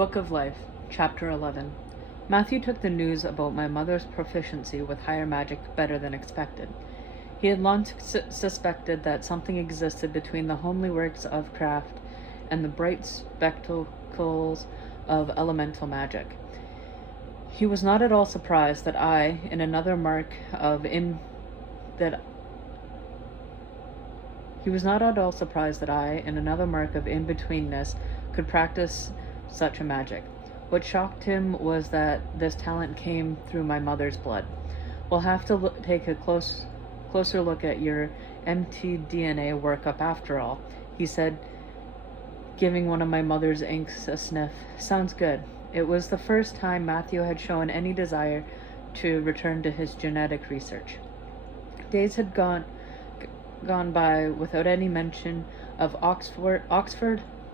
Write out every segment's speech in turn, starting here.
Book of Life, Chapter 11. Matthew took the news about my mother's proficiency with higher magic better than expected. He had long suspected that something existed between the homely works of craft and the bright spectacles of elemental magic. He was not at all surprised that I, in another mark of in-betweenness, could practice such a magic. What shocked him was that this talent came through my mother's blood. We'll have to take a closer look at your mtDNA workup after all, he said, giving one of my mother's inks a sniff. Sounds good. It was the first time Matthew had shown any desire to return to his genetic research. Days had gone by without any mention of Oxford,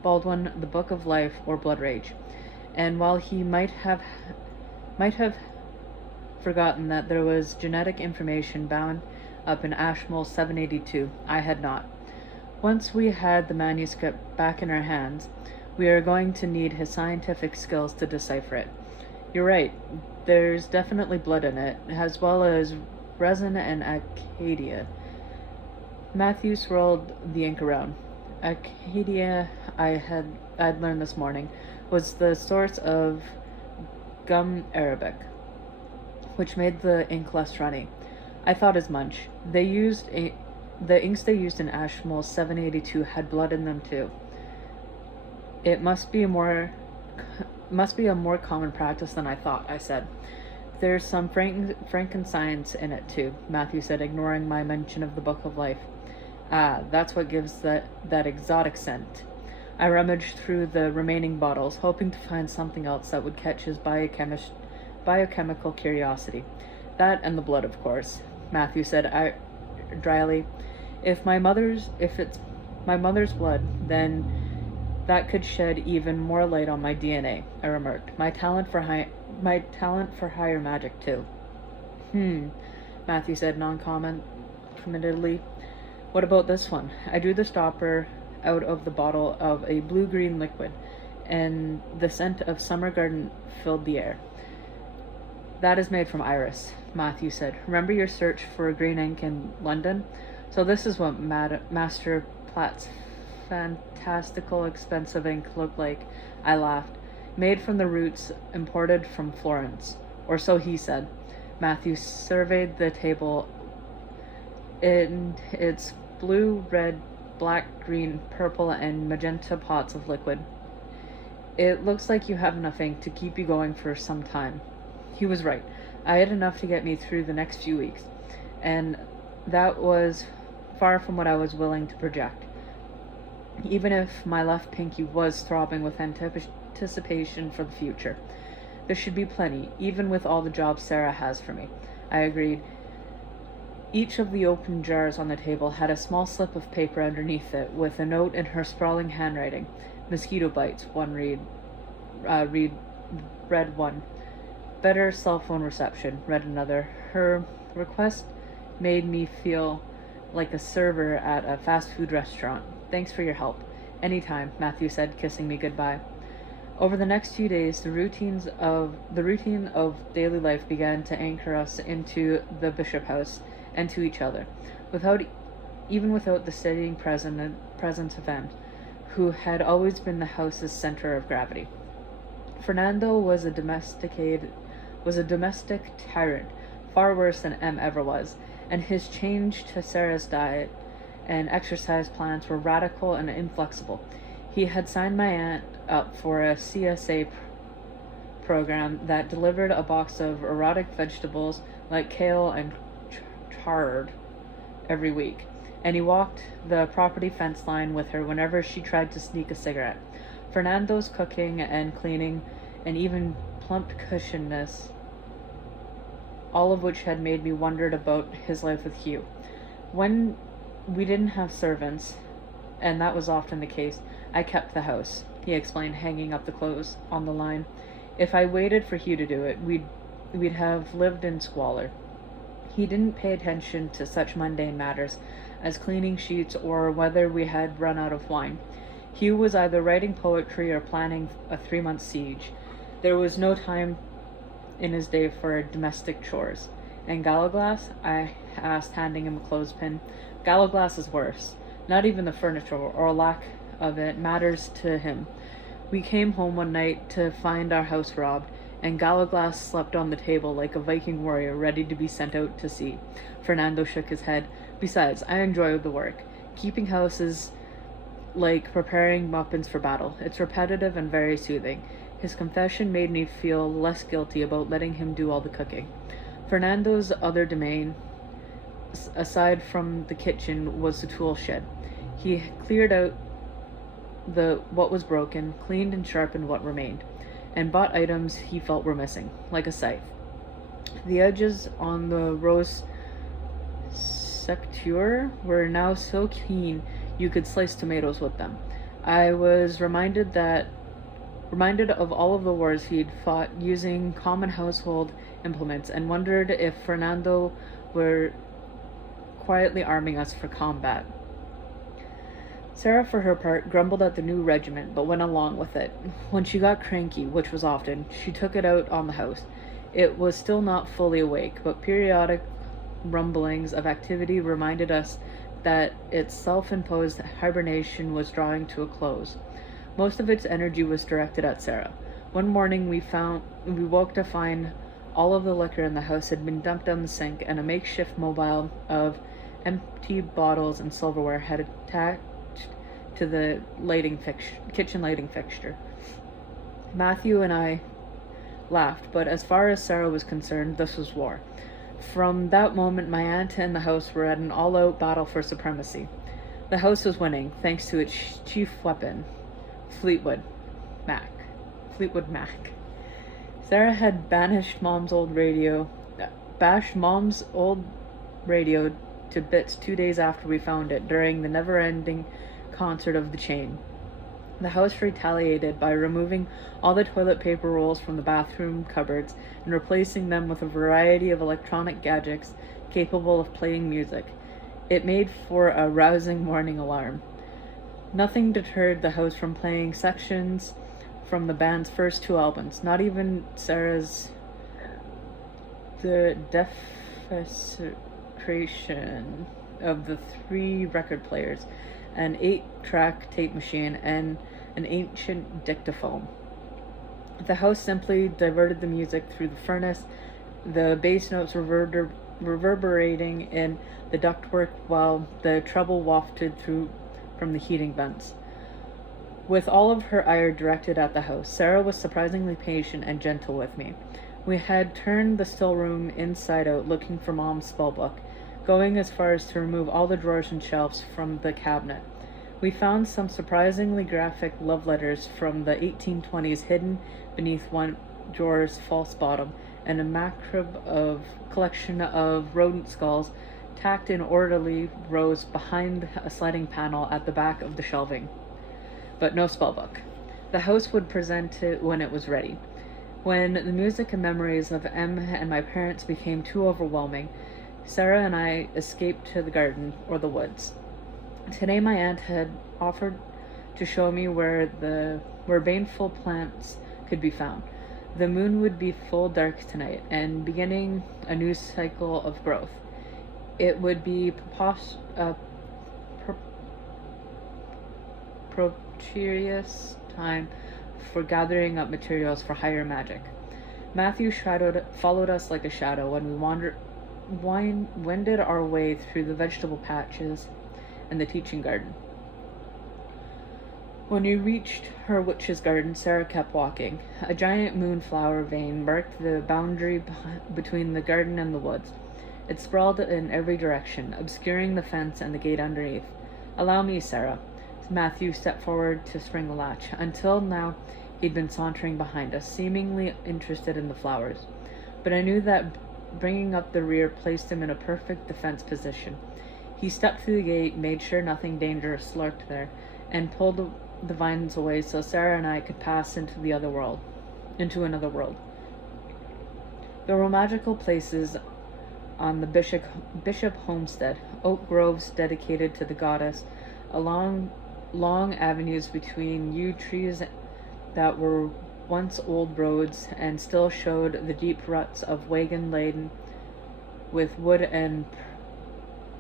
Baldwin, the Book of Life, or Blood Rage, and while he might have forgotten that there was genetic information bound up in Ashmole 782, I had not. Once we had the manuscript back in our hands, we are going to need his scientific skills to decipher it. You're right, there's definitely blood in it, as well as resin and acacia. Matthew swirled the ink around. Acacia, I'd learned this morning, was the source of gum arabic, which made the ink less runny. I thought as much. The inks they used in Ashmole 782 had blood in them too. It must be a more common practice than I thought, I said. There's some frankincense in it too, Matthew said, ignoring my mention of the Book of Life. Ah, that's what gives that exotic scent. I rummaged through the remaining bottles, hoping to find something else that would catch his biochemical curiosity. That and the blood, of course, Matthew said dryly. If it's my mother's blood, then that could shed even more light on my DNA, I remarked. My talent for higher magic, too. Matthew said non-committedly. What about this one? I drew the stopper out of the bottle of a blue-green liquid, and the scent of summer garden filled the air. That is made from iris, Matthew said. Remember your search for green ink in London? So this is what Master Platt's fantastical expensive ink looked like, I laughed. Made from the roots imported from Florence. Or so he said. Matthew surveyed the table in its blue, red, black, green, purple, and magenta pots of liquid. It looks like you have enough ink to keep you going for some time. He was right. I had enough to get me through the next few weeks, and that was far from what I was willing to project. Even if my left pinky was throbbing with anticipation for the future. There should be plenty, even with all the jobs Sarah has for me, I agreed. Each of the open jars on the table had a small slip of paper underneath it, with a note in her sprawling handwriting. Mosquito bites, read one. Better cell phone reception, read another. Her request made me feel like a server at a fast food restaurant. Thanks for your help. Anytime, Matthew said, kissing me goodbye. Over the next few days, the routine of daily life began to anchor us into the Bishop House and to each other, without the steadying presence of M, who had always been the house's center of gravity. Fernando was a domestic tyrant, far worse than M ever was, and his change to Sarah's diet and exercise plans were radical and inflexible. He had signed my aunt up for a CSA program that delivered a box of erotic vegetables like kale and chard every week, and he walked the property fence line with her whenever she tried to sneak a cigarette. Fernando's cooking and cleaning and even plump cushioness, all of which had made me wondered about his life with Hugh. When we didn't have servants, and that was often the case, I kept the house, he explained, hanging up the clothes on the line. If I waited for Hugh to do it, we'd have lived in squalor. He didn't pay attention to such mundane matters as cleaning sheets or whether we had run out of wine. Hugh was either writing poetry or planning a 3-month siege. There was no time in his day for domestic chores. And Gallowglass? I asked, handing him a clothespin. Gallowglass is worse. Not even the furniture, or lack of it, matters to him. We came home one night to find our house robbed, and Gallowglass slept on the table like a Viking warrior ready to be sent out to sea. Fernando shook his head. Besides, I enjoy the work. Keeping house is like preparing muffins for battle. It's repetitive and very soothing. His confession made me feel less guilty about letting him do all the cooking. Fernando's other domain, aside from the kitchen, was the tool shed. He cleared out what was broken, cleaned and sharpened what remained, and bought items he felt were missing, like a scythe. The edges on the rose secteur were now so keen you could slice tomatoes with them. I was reminded of all of the wars he'd fought using common household implements, and wondered if Fernando were quietly arming us for combat. Sarah, for her part, grumbled at the new regiment, but went along with it. When she got cranky, which was often, she took it out on the house. It was still not fully awake, but periodic rumblings of activity reminded us that its self-imposed hibernation was drawing to a close. Most of its energy was directed at Sarah. One morning we woke to find all of the liquor in the house had been dumped down the sink, and a makeshift mobile of empty bottles and silverware had attached to the kitchen lighting fixture. Matthew and I laughed, but as far as Sarah was concerned, this was war. From that moment, my aunt and the house were at an all-out battle for supremacy. The house was winning, thanks to its chief weapon, Fleetwood Mac. Sarah had bashed Mom's old radio to bits 2 days after we found it, during the never-ending concert of the chain. The house retaliated by removing all the toilet paper rolls from the bathroom cupboards and replacing them with a variety of electronic gadgets capable of playing music. It made for a rousing morning alarm. Nothing deterred the house from playing sections from the band's first 2 albums, not even Sarah's The Defecation of the 3 record players, an 8-track tape machine, and an ancient dictaphone. The house simply diverted the music through the furnace, the bass notes reverberating in the ductwork while the treble wafted through from the heating vents. With all of her ire directed at the house, Sarah was surprisingly patient and gentle with me. We had turned the still room inside out looking for Mom's spellbook, going as far as to remove all the drawers and shelves from the cabinet. We found some surprisingly graphic love letters from the 1820s hidden beneath one drawer's false bottom, and a macabre collection of rodent skulls tacked in orderly rows behind a sliding panel at the back of the shelving. But no spellbook. The house would present it when it was ready. When the music and memories of Em and my parents became too overwhelming, Sarah and I escaped to the garden or the woods. Today my aunt had offered to show me where baneful plants could be found. The moon would be full dark tonight, and beginning a new cycle of growth. It would be propitious time for gathering up materials for higher magic. Matthew followed us like a shadow when we wended our way through the vegetable patches and the teaching garden. When we reached her witch's garden, Sarah kept walking. A giant moonflower vane marked the boundary between the garden and the woods. It sprawled in every direction, obscuring the fence and the gate underneath. "Allow me, Sarah." Matthew stepped forward to spring the latch. Until now, he'd been sauntering behind us, seemingly interested in the flowers. But I knew that bringing up the rear placed him in a perfect defense position. He stepped through the gate, made sure nothing dangerous lurked there, and pulled the vines away so Sarah and I could pass into another world. There were magical places on the Bishop homestead, oak groves dedicated to the goddess, a long long avenues between yew trees that were once old roads and still showed the deep ruts of wagon laden with wood and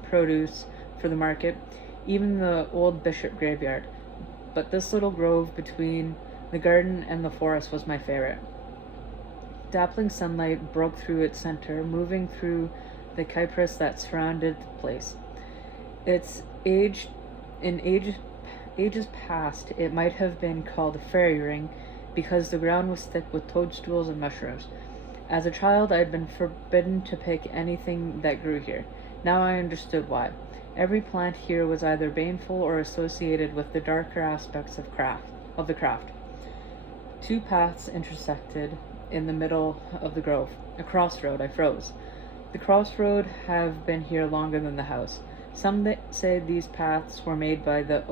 produce for the market, even the old bishop graveyard. But this little grove between the garden and the forest was my favorite. Dappling sunlight broke through its center, moving through the cypress that surrounded the place. Its age, in ages past, it might have been called a fairy ring because the ground was thick with toadstools and mushrooms. As a child, I had been forbidden to pick anything that grew here. Now I understood why. Every plant here was either baneful or associated with the darker aspects of the craft. Two paths intersected in the middle of the grove. A crossroad. I froze. The crossroad have been here longer than the house. Some say these paths were made by the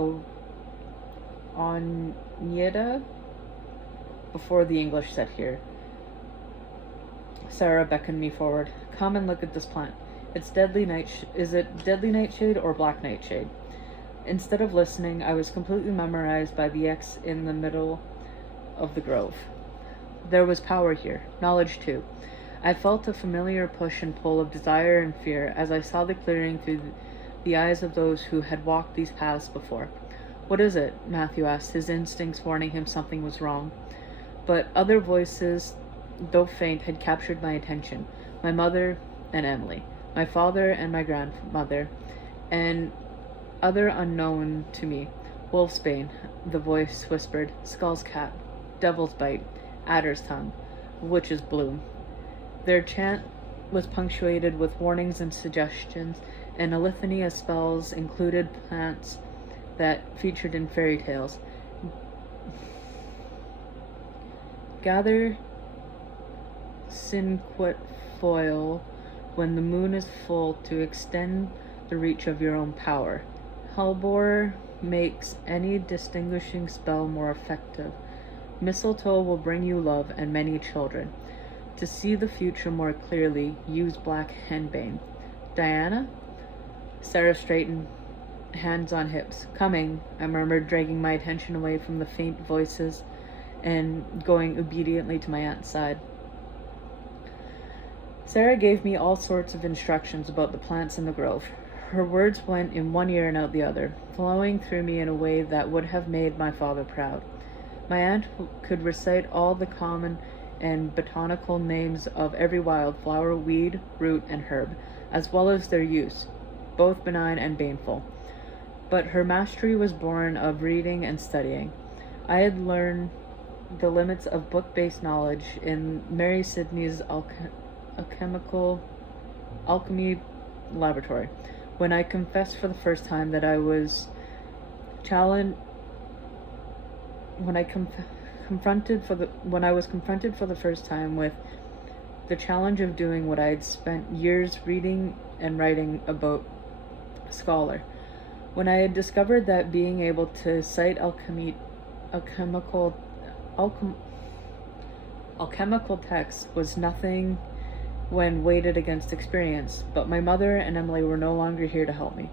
Oneida before the English set here. Sarah beckoned me forward. Come and look at this plant. Is it deadly nightshade or black nightshade? Instead of listening, I was completely memorized by the X in the middle of the grove. There was power here, knowledge too. I felt a familiar push and pull of desire and fear as I saw the clearing through the eyes of those who had walked these paths before. What is it? Matthew asked, his instincts warning him something was wrong. But other voices, though faint, had captured my attention. My mother and Emily, my father and my grandmother, and other unknown to me. Wolfsbane, the voice whispered, Skull's Cap, Devil's Bite, Adder's Tongue, Witch's Bloom. Their chant was punctuated with warnings and suggestions, and a litany of spells included plants that featured in fairy tales. Gather cinquet foil when the moon is full to extend the reach of your own power. Hellbore makes any distinguishing spell more effective. Mistletoe will bring you love and many children. To see the future more clearly, use black henbane. Diana? Sarah straightened, hands on hips. Coming, I murmured, dragging my attention away from the faint voices and going obediently to my aunt's side. Sarah gave me all sorts of instructions about the plants in the grove. Her words went in one ear and out the other, flowing through me in a way that would have made my father proud. My aunt could recite all the common and botanical names of every wildflower, weed, root, and herb, as well as their use, both benign and baneful. But her mastery was born of reading and studying. I had learned the limits of book-based knowledge in Mary Sidney's alchemy laboratory, when I confessed for the first time that I was when I was confronted for the first time with the challenge of doing what I had spent years reading and writing about scholar. When I had discovered that being able to cite alchemical texts was nothing when weighted against experience, but my mother and Emily were no longer here to help me.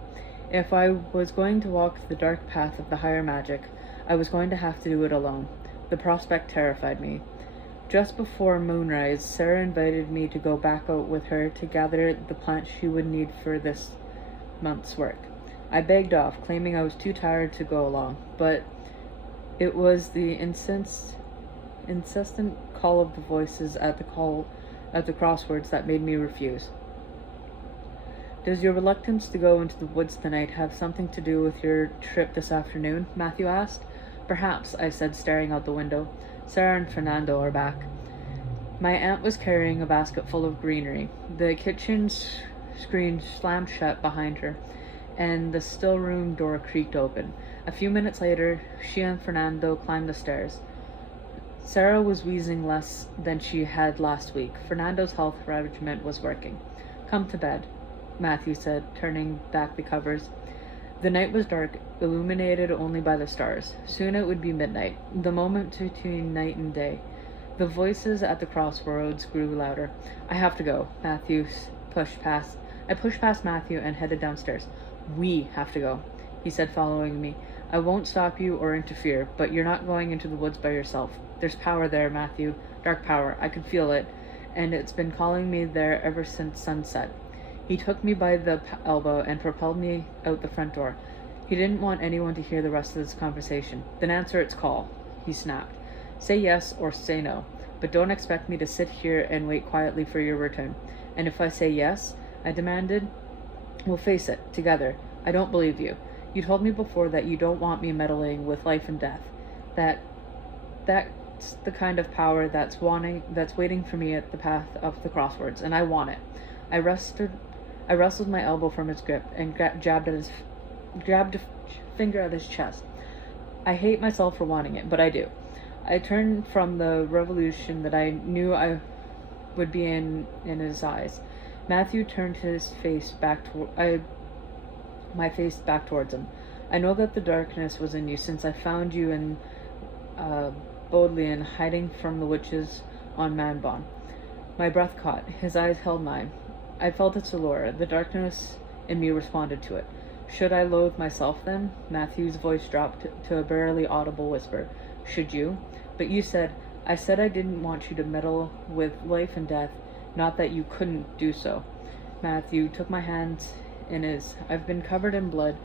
If I was going to walk the dark path of the higher magic, I was going to have to do it alone. The prospect terrified me. Just before moonrise, Sarah invited me to go back out with her to gather the plants she would need for this month's work. I begged off, claiming I was too tired to go along, but it was the incessant call of the voices at the crossroads that made me refuse. Does your reluctance to go into the woods tonight have something to do with your trip this afternoon? Matthew asked. Perhaps, I said, staring out the window. Sarah and Fernando are back. My aunt was carrying a basket full of greenery. The kitchen screen slammed shut behind her, and the still room door creaked open. A few minutes later, she and Fernando climbed the stairs. Sarah was wheezing less than she had last week. Fernando's health regimen was working. Come to bed, Matthew said, turning back the covers. The night was dark, illuminated only by the stars. Soon it would be midnight, the moment between night and day. The voices at the crossroads grew louder. I have to go. I pushed past Matthew and headed downstairs. We have to go, he said, following me. I won't stop you or interfere, but you're not going into the woods by yourself. There's power there, Matthew. Dark power. I can feel it, and it's been calling me there ever since sunset. He took me by the elbow and propelled me out the front door. He didn't want anyone to hear the rest of this conversation. Then answer its call, he snapped. Say yes or say no, but don't expect me to sit here and wait quietly for your return. And if I say yes, I demanded, we'll face it, together. I don't believe you. You told me before that you don't want me meddling with life and death. That's the kind of power that's waiting for me at the path of the crossroads, and I want it. I wrestled my elbow from his grip and grabbed a finger at his chest. I hate myself for wanting it, but I do. I turned from the revolution that I knew I would be in his eyes. Matthew turned his face back my face back towards him. I know that the darkness was in you since I found you in Bodleian hiding from the witches on Manbon. My breath caught. His eyes held mine. I felt its allure. The darkness in me responded to it. Should I loathe myself then? Matthew's voice dropped to a barely audible whisper. Should you? But you said, I said I didn't want you to meddle with life and death, not that you couldn't do so. Matthew took my hands in his. I've been covered in blood.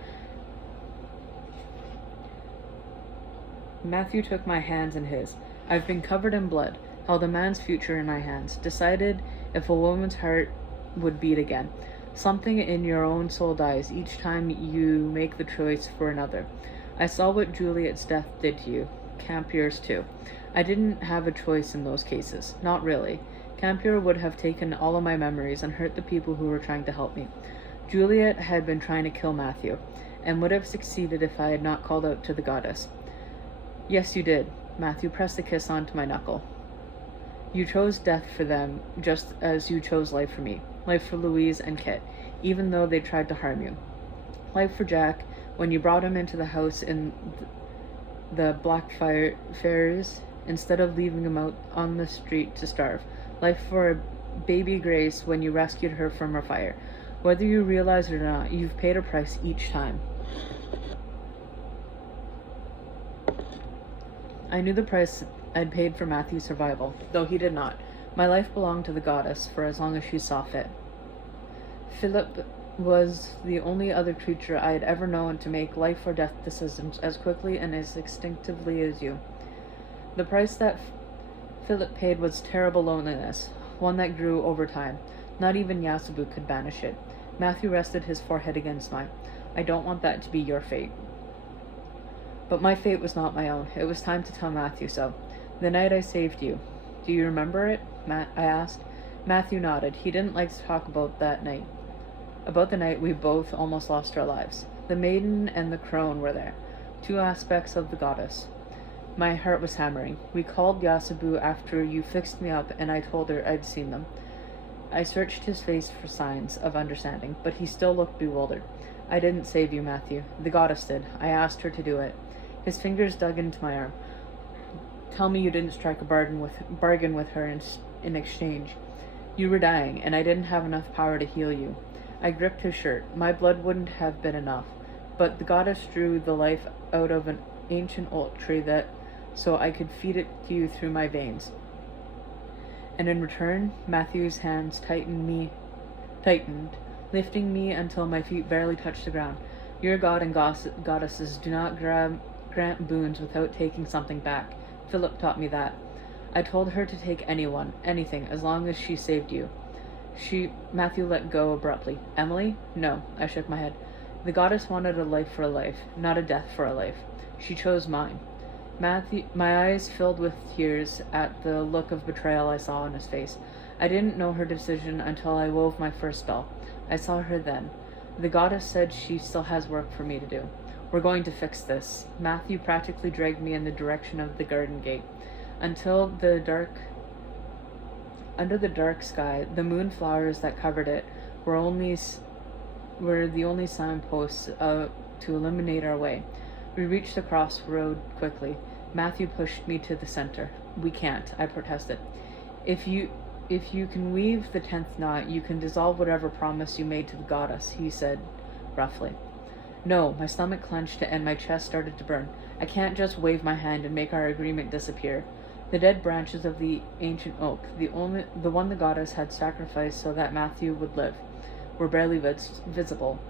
Matthew took my hands in his. I've been covered in blood, held a man's future in my hands, decided if a woman's heart would beat again. Something in your own soul dies each time you make the choice for another. I saw what Juliet's death did to you. Campier's too. I didn't have a choice in those cases. Not really. Campier would have taken all of my memories and hurt the people who were trying to help me. Juliet had been trying to kill Matthew, and would have succeeded if I had not called out to the goddess. Yes, you did. Matthew pressed a kiss onto my knuckle. You chose death for them, just as you chose life for me. Life for Louise and Kit, even though they tried to harm you. Life for Jack, when you brought him into the house in the Blackfriars, instead of leaving him out on the street to starve. Life for baby Grace, when you rescued her from her fire. Whether you realize it or not, you've paid a price each time. I knew the price I'd paid for Matthew's survival, though he did not. My life belonged to the goddess for as long as she saw fit. Philip was the only other creature I had ever known to make life or death decisions as quickly and as instinctively as you. The price that Philip paid was terrible loneliness, one that grew over time. Not even Yasabu could banish it. Matthew rested his forehead against mine. I don't want that to be your fate. But my fate was not my own. It was time to tell Matthew so. The night I saved you. Do you remember it? I asked. Matthew nodded. He didn't like to talk about that night. About the night we both almost lost our lives. The maiden and the crone were there. Two aspects of the goddess. My heart was hammering. We called Yasabu after you fixed me up, and I told her I'd seen them. I searched his face for signs of understanding, but he still looked bewildered. I didn't save you, Matthew. The goddess did. I asked her to do it. His fingers dug into my arm. Tell me you didn't strike a bargain with her in exchange. You were dying, and I didn't have enough power to heal you. I gripped his shirt. My blood wouldn't have been enough, but the goddess drew the life out of an ancient oak tree so I could feed it to you through my veins. And in return, Matthew's hands tightened, lifting me until my feet barely touched the ground. Your god and goddesses do not grant boons without taking something back. Philip taught me that. I told her to take anything, as long as she saved you. Matthew let go abruptly. Emily? No, I shook my head. The goddess wanted a life for a life, not a death for a life. She chose mine. My eyes filled with tears at the look of betrayal I saw on his face. I didn't know her decision until I wove my first spell. I saw her then. The goddess said she still has work for me to do. We're going to fix this. Matthew practically dragged me in the direction of the garden gate. Under the dark sky, the moonflowers that covered it were the only signposts to illuminate our way. We reached the crossroad quickly. Matthew pushed me to the center. We can't, I protested. If you can weave the 10th knot, you can dissolve whatever promise you made to the goddess, he said roughly. No, my stomach clenched and my chest started to burn. I can't just wave my hand and make our agreement disappear. The dead branches of the ancient oak, the one the goddess had sacrificed so that Matthew would live, were barely visible.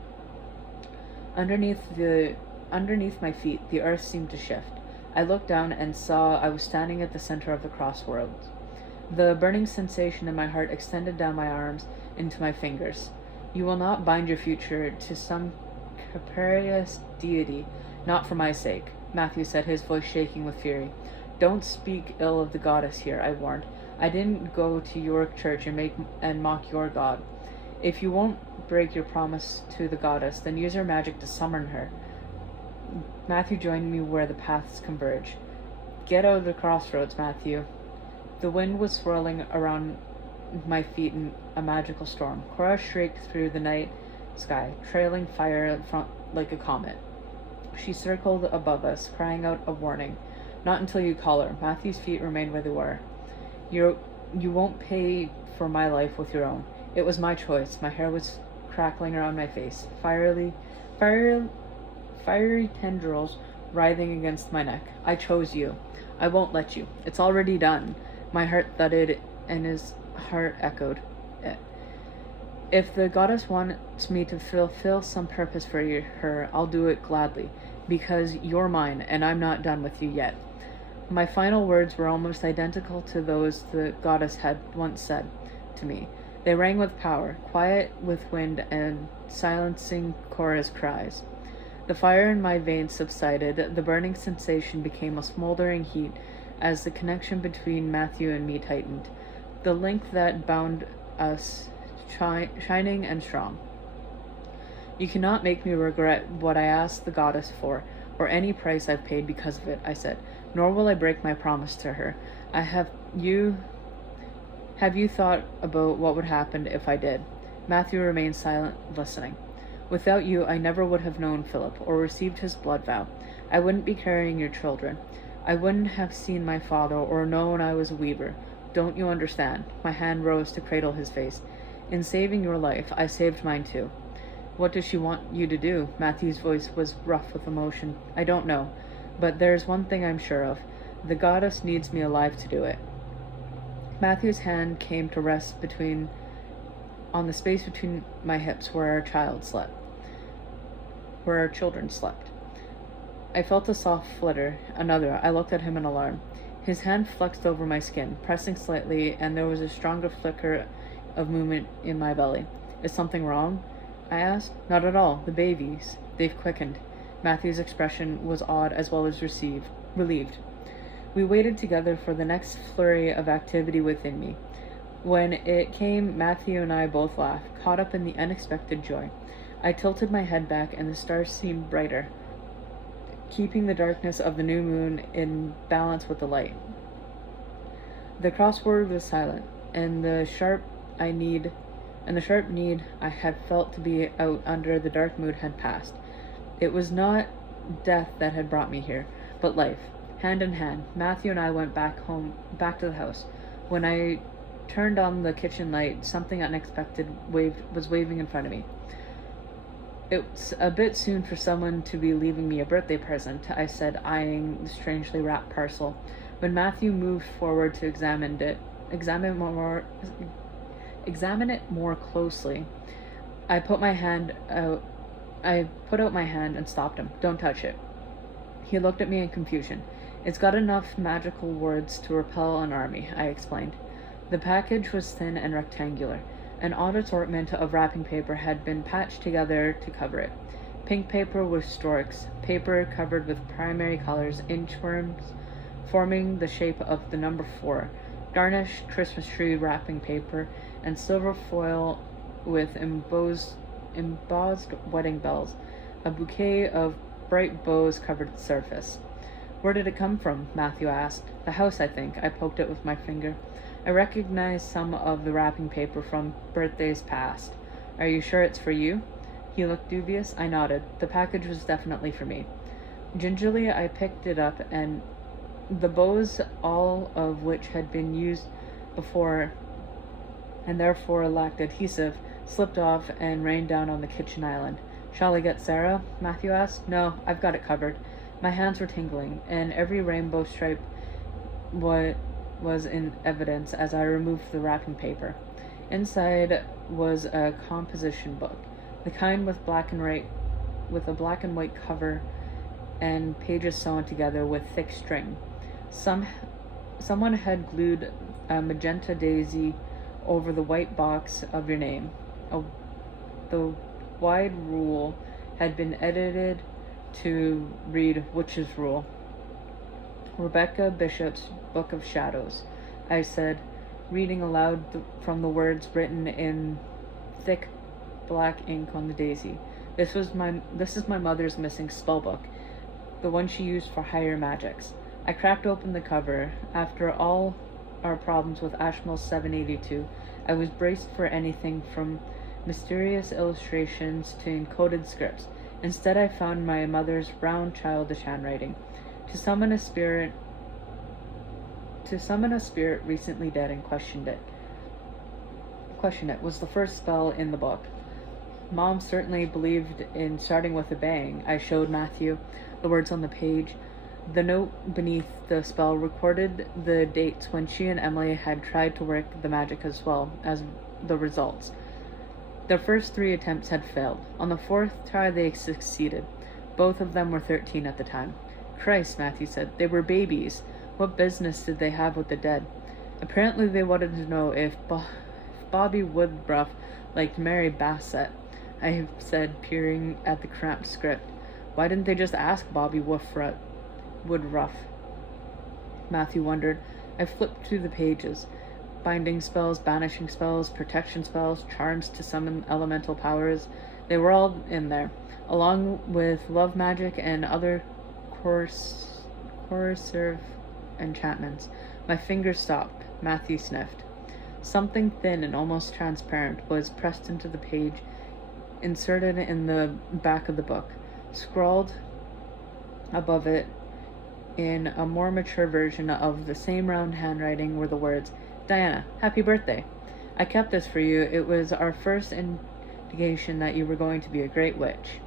Underneath my feet, the earth seemed to shift. I looked down and saw I was standing at the center of the crossroads. The burning sensation in my heart extended down my arms into my fingers. You will not bind your future to some capricious deity, not for my sake, Matthew said, his voice shaking with fury. Don't speak ill of the goddess here, I warned. I didn't go to your church and mock your god. If you won't break your promise to the goddess, then use your magic to summon her. Matthew joined me where the paths converge. Get out of the crossroads, Matthew. The wind was swirling around my feet in a magical storm. Cora shrieked through the night sky, trailing fire like a comet. She circled above us, crying out a warning. Not until you call her. Matthew's feet remained where they were. You won't pay for my life with your own. It was my choice. My hair was crackling around my face, fiery tendrils writhing against my neck. I chose you. I won't let you. It's already done. My heart thudded and his heart echoed. If the goddess wants me to fulfill some purpose for her, I'll do it gladly, because you're mine, and I'm not done with you yet. My final words were almost identical to those the goddess had once said to me. They rang with power, quiet with wind, and silencing Cora's cries. The fire in my veins subsided. The burning sensation became a smoldering heat as the connection between Matthew and me tightened. The link that bound us shining and strong. You cannot make me regret what I asked the goddess for, or any price I've paid because of it, I said, nor will I break my promise to her. Have you thought about what would happen if I did? Matthew remained silent, listening. Without you, I never would have known Philip, or received his blood vow. I wouldn't be carrying your children. I wouldn't have seen my father, or known I was a weaver. Don't you understand? My hand rose to cradle his face. In saving your life, I saved mine too. What does she want you to do? Matthew's voice was rough with emotion. I don't know, but there's one thing I'm sure of. The goddess needs me alive to do it. Matthew's hand came to rest on the space between my hips where our children slept. I felt a soft flutter. Another. I looked at him in alarm. His hand flexed over my skin, pressing slightly, and there was a stronger flicker of movement in my belly. Is something wrong? I asked. Not at all. The babies. They've quickened. Matthew's expression was odd as well as relieved. We waited together for the next flurry of activity within me. When it came, Matthew and I both laughed, caught up in the unexpected joy. I tilted my head back, and the stars seemed brighter, keeping the darkness of the new moon in balance with the light. The crossword was silent, and the sharp need I had felt to be out under the dark mood had passed. It was not death that had brought me here, but life. Hand in hand, Matthew and I went back to the house. When I turned on the kitchen light, something unexpected was waving in front of me. It's a bit soon for someone to be leaving me a birthday present, I said, eyeing the strangely wrapped parcel. When Matthew moved forward to examine it more closely, I put out my hand and stopped him. Don't touch it. He looked at me in confusion. It's got enough magical words to repel an army, I explained. The package was thin and rectangular. An odd assortment of wrapping paper had been patched together to cover it. Pink paper with storks, paper covered with primary colors, inchworms forming the shape of the number 4, garnished Christmas tree wrapping paper, and silver foil with embossed wedding bells. A bouquet of bright bows covered the surface. Where did it come from? Matthew asked. The house, I think. I poked it with my finger. I recognized some of the wrapping paper from birthdays past. Are you sure it's for you? He looked dubious. I nodded. The package was definitely for me. Gingerly, I picked it up, and the bows, all of which had been used before and therefore lacked adhesive, slipped off and rained down on the kitchen island. Shall I get Sarah? Matthew asked. No, I've got it covered. My hands were tingling, and every rainbow stripe was in evidence as I removed the wrapping paper. Inside was a composition book, the kind with a black and white cover and pages sewn together with thick string. Someone had glued a magenta daisy over the white box of your name. The wide rule had been edited to read Witch's Rule. Rebecca Bishop's Book of Shadows, I said, reading aloud from the words written in thick black ink on the daisy. This is my mother's missing spell book, the one she used for higher magics. I cracked open the cover. After all our problems with Ashmole 782, I was braced for anything from mysterious illustrations to encoded scripts. Instead, I found my mother's round, childish handwriting. To summon a spirit recently dead and question it was the first spell in the book. Mom certainly believed in starting with a bang. I showed Matthew the words on the page. The note beneath the spell recorded the dates when she and Emily had tried to work the magic as well as the results. Their first 3 attempts had failed. On the 4th try they succeeded. Both of them were 13 at the time. Christ, Matthew said, they were babies. What business did they have with the dead? Apparently they wanted to know if Bobby Woodruff liked Mary Bassett, I said, peering at the cramped script. Why didn't they just ask Bobby Woodruff? Matthew wondered. I flipped through the pages. Binding spells, banishing spells, protection spells, charms to summon elemental powers. They were all in there, along with love magic and other coercive enchantments. My fingers stopped. Matthew sniffed. Something thin and almost transparent was pressed into the page, inserted in the back of the book. Scrawled above it in a more mature version of the same round handwriting were the words, Diana, happy birthday. I kept this for you. It was our first indication that you were going to be a great witch.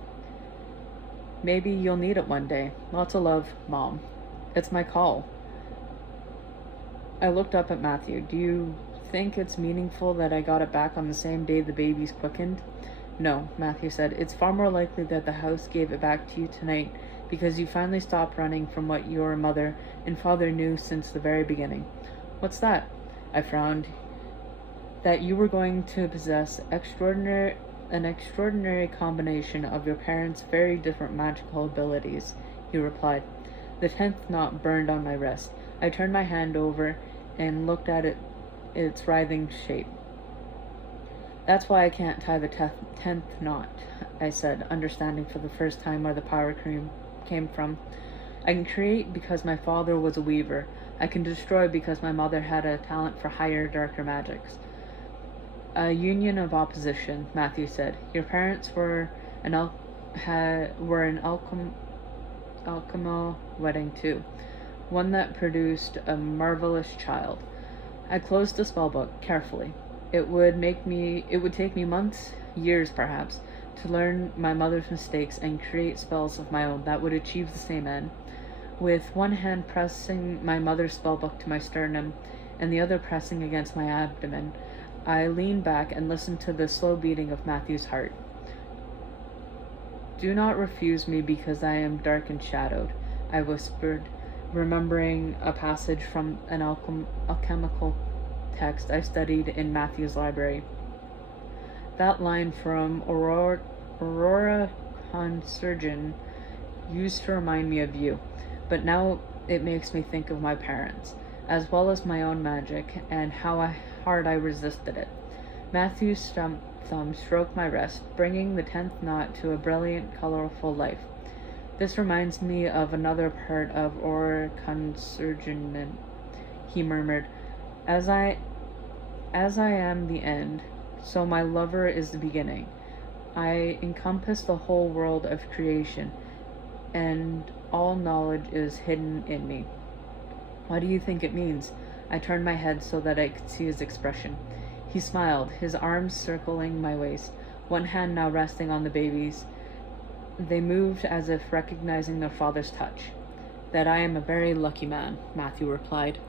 Maybe you'll need it one day. Lots of love, Mom. It's my call. I looked up at Matthew. Do you think it's meaningful that I got it back on the same day the babies quickened? No, Matthew said. It's far more likely that the house gave it back to you tonight because you finally stopped running from what your mother and father knew since the very beginning. What's that? I frowned. That you were going to possess an extraordinary combination of your parents' very different magical abilities, he replied. The 10th knot burned on my wrist. I turned my hand over and looked at its writhing shape. That's why I can't tie the 10th knot, I said, understanding for the first time where the power came from. I can create because my father was a weaver. I can destroy because my mother had a talent for higher, darker magics. A union of opposition, Matthew said. Your parents were an alchemo wedding too, one that produced a marvelous child. I closed the spellbook carefully. It would take me months, years perhaps, to learn my mother's mistakes and create spells of my own that would achieve the same end. With one hand pressing my mother's spellbook to my sternum and the other pressing against my abdomen, I leaned back and listened to the slow beating of Matthew's heart. Do not refuse me because I am dark and shadowed, I whispered, remembering a passage from an alchemical text I studied in Matthew's library. That line from Aurora Consurgin used to remind me of you, but now it makes me think of my parents, as well as my own magic, and how hard I resisted it. Matthew's thumb stroked my wrist, bringing the 10th knot to a brilliant, colorful life. This reminds me of another part of Aurora Consurgin, he murmured. As I am the end, so my lover is the beginning. I encompass the whole world of creation, and all knowledge is hidden in me. What do you think it means? I turned my head so that I could see his expression. He smiled, his arms circling my waist, one hand now resting on the baby's. They moved as if recognizing their father's touch. That I am a very lucky man, Matthew replied.